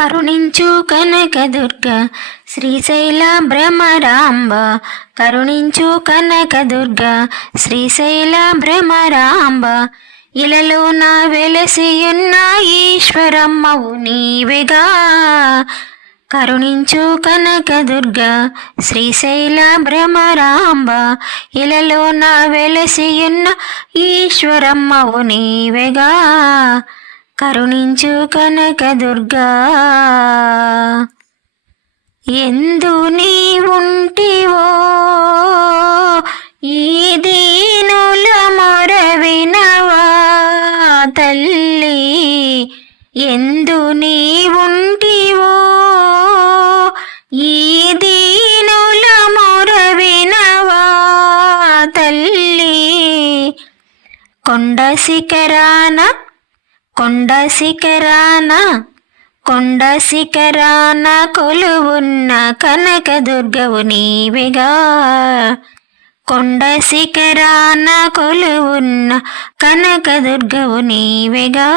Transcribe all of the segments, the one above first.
కరుణించు కనకదుర్గ శ్రీశైల భ్రమరాంబ కరుణించు కనకదుర్గ శ్రీశైల భ్రమరాంబ ఇలలో నా వెలసియున్న ఈశ్వరమ్మవు నీవెగా. కరుణించు కనకదుర్గ శ్రీశైల భ్రమరాంబ ఇలలో నా వెలసియున్న ఈశ్వరమ్మవు నీవెగా. కరుణించు కనక దుర్గా. ఎందు నీ ఉంటివో ఈ దీనుల మొరవినవా తల్లి? ఎందు నీ ఉంటివో ఈ దీనుల మొరవినవా తల్లి? కొండ శిఖరాన కొండ శిఖరాన కొండ శిఖరాన కొలువున్న కనకదుర్గవు నీవిగా. కొండ శిఖరాన కొలువున్న కనక దుర్గవు నీవిగా.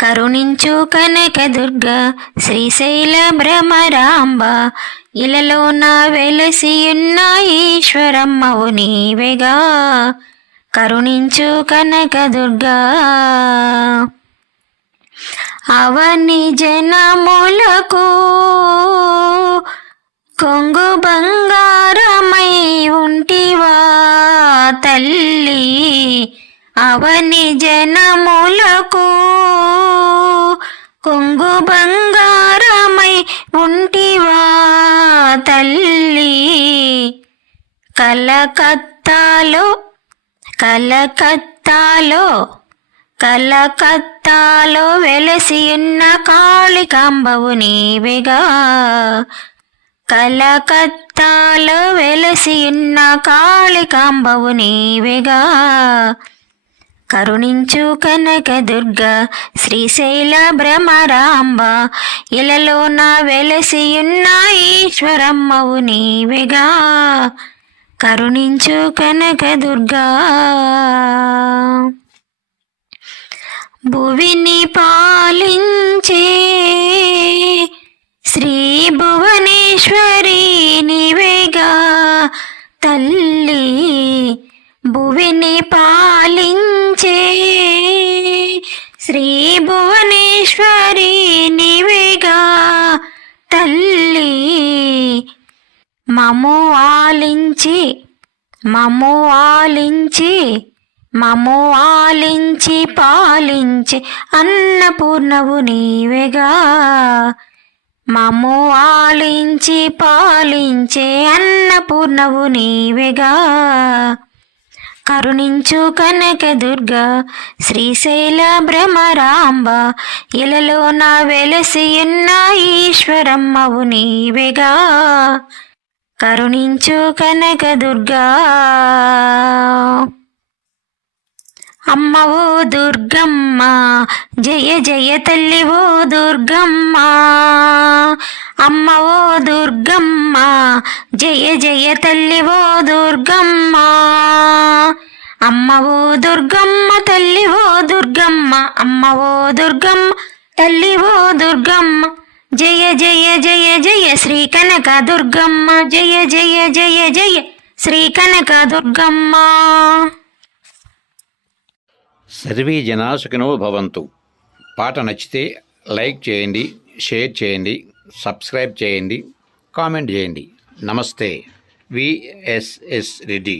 కరుణించు కనక దుర్గ శ్రీశైల భ్రమరాంబ ఇలలో నా వెలసియున్న ఈశ్వరమ్మవు నీవెగా. కరుణించు కనకదుర్గా. అవని జనములకు కొంగు బంగారమై ఉంటివా తల్లి? అవని జనములకు కొంగు బంగారమై ఉంటివా తల్లి? కలకత్తాలో కలకత్తాలో కలకత్తాలో వెలసియున్న కాళికాంబవు నీవిగా. కలకత్తాలో వెలసియున్న కాళికాంబవు నీవిగా. కరుణించు కనకదుర్గ శ్రీశైల భ్రమరాంబ ఇలలో నా వెలసియున్న ఈశ్వరమ్మవు నీవిగా. కరుణించు కనక దుర్గా. భువిని పాలించే శ్రీ భువనేశ్వరి నివేగా. తల్లి భువిని పాలించే శ్రీ భువనేశ్వరి నివేగా. మము ఆలించి మము ఆలించి మము ఆలించి పాలించి అన్నపూర్ణవు నీవేగా. మము ఆలించి పాలించే అన్నపూర్ణవు నీవేగా. కరుణించు కనకదుర్గ శ్రీశైల భ్రమరాంబ ఇలలో నా వెలసియున్న ఈశ్వరమ్మవు నీవేగా. కరుణించు కనకదుర్గా అమ్మవో దుర్గమ్మ జయ జయ తల్లివో దుర్గమ్మ. అమ్మవో దుర్గమ్మ జయ జయ తల్లివో దుర్గమ్మ. అమ్మవో దుర్గమ్మ తల్లివో దుర్గమ్మ. అమ్మవో దుర్గమ్మ తల్లివో దుర్గమ్మ. జయ జయ జయ జయ శ్రీ కనక దుర్గమ్మ. జయ జయ జయ జయ శ్రీ కనక దుర్గమ్మ. సర్వీ జనా భవంతు. పాట నచ్చితే లైక్ చేయండి షేర్ చేయండి సబ్స్క్రైబ్ చేయండి కామెంట్ చేయండి. నమస్తే. విఎస్ఎస్ రెడ్డి.